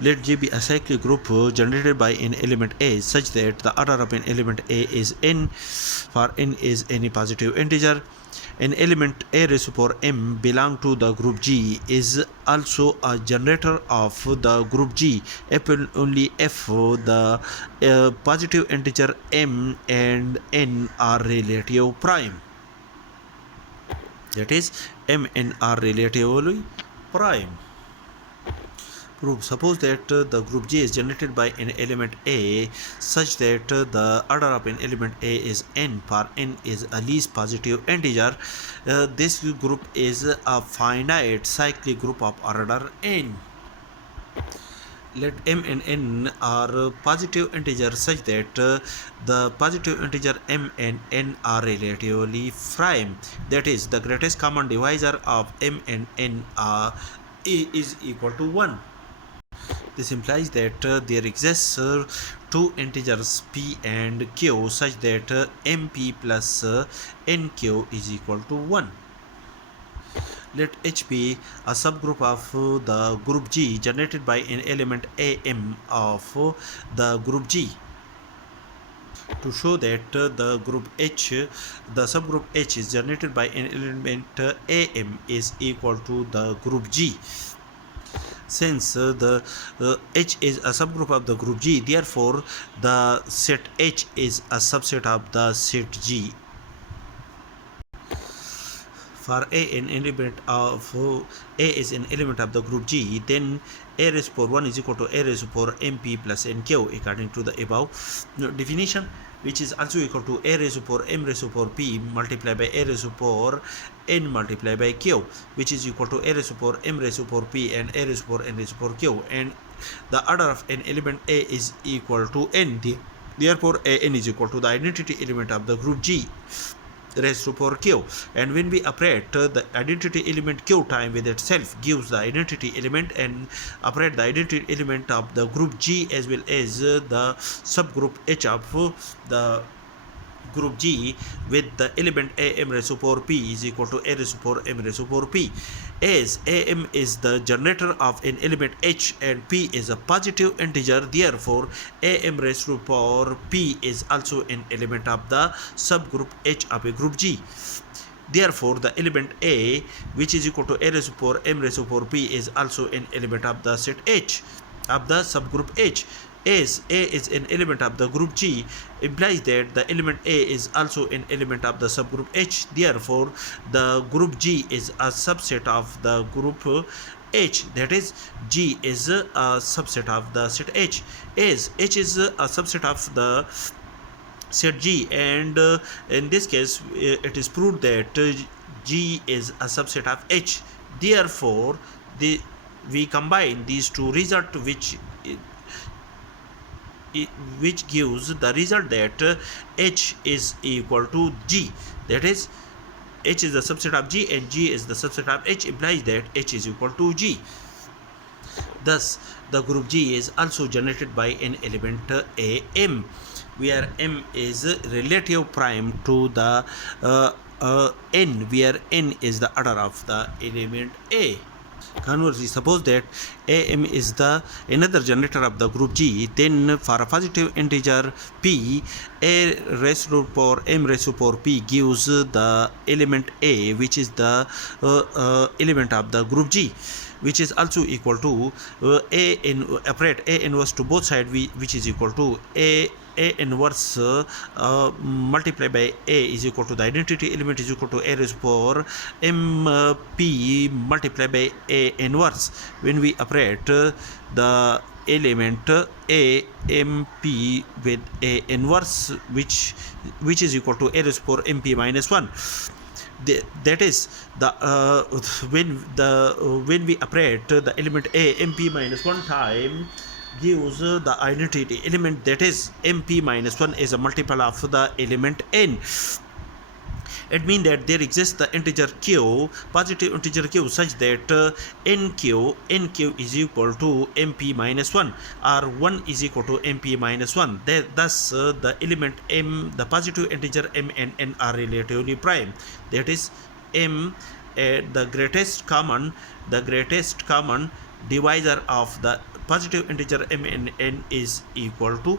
Let J be a cyclic group generated by an element A such that the order of an element A is n, for n is any positive integer. An element A raised to power m belong to the group G is also a generator of the group G if and only if the positive integer m and n are relative prime. That is, m and n are relatively prime. Proof. Suppose that the group G is generated by an element A such that the order of an element A is n, for n is a least positive integer. This group is a finite cyclic group of order n. Let m and n are positive integers such that the positive integer m and n are relatively prime. That is, the greatest common divisor of m and n is equal to 1. This implies that there exists two integers p and q such that mp plus nq is equal to 1. Let H be a subgroup of the group G generated by an element am of the group G. To show that the group H, the subgroup H is generated by an element am is equal to the group G. Since the H is a subgroup of the group G, therefore the set H is a subset of the set G. For A, an element of A is an element of the group G, then A raised to power 1 is equal to A raised to power mp plus nq according to the above definition, which is also equal to A raised to power m raised to power p multiplied by A raised to power n multiplied by q, which is equal to A raised to power m raised to power p and A raised to power n raised to power q, and the order of an element A is equal to n. Therefore, an is equal to the identity element of the group G raised to power q, and when we operate the identity element q time with itself gives the identity element, and operate the identity element of the group G as well as the subgroup H of the group G with the element am raised to power p is equal to A raised to power m raised to power p. As am is the generator of an element H and p is a positive integer, therefore am raised to power p is also an element of the subgroup H of a group G. Therefore, the element A, which is equal to A raised to power m raised to power p, is also an element of the set H of the subgroup H. As A is an element of the group G, implies that the element A is also an element of the subgroup H. Therefore, the group G is a subset of the group H. That is, G is a subset of the set H. As H is a subset of the set G, and in this case, it is proved that G is a subset of H. Therefore, we combine these two results, which gives the result that H is equal to G. That is, H is the subset of G and G is the subset of H, implies that H is equal to G. Thus, the group G is also generated by an element am, where m is relative prime to the n, where n is the order of the element A. Conversely, suppose that am is the another generator of the group G, then for a positive integer p, A raised to power m raised to power p gives the element A, which is the element of the group G, which is also equal to operate A inverse to both sides, which is equal to A inverse multiplied by A is equal to the identity element is equal to A raised to power mp multiplied by A inverse. When we operate the element A mp with A inverse, which is equal to A raised to power mp minus 1. That is, the when we operate the element A mp minus 1 time gives the identity element, that is mp minus 1 is a multiple of the element n. It means that there exists the integer q, positive integer q, such that nq is equal to mp minus 1, or 1 is equal to mp minus 1. Thus, the element m, the positive integer m and n are relatively prime. That is, m, the greatest common divisor of the positive integer m in n is equal to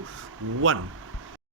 1.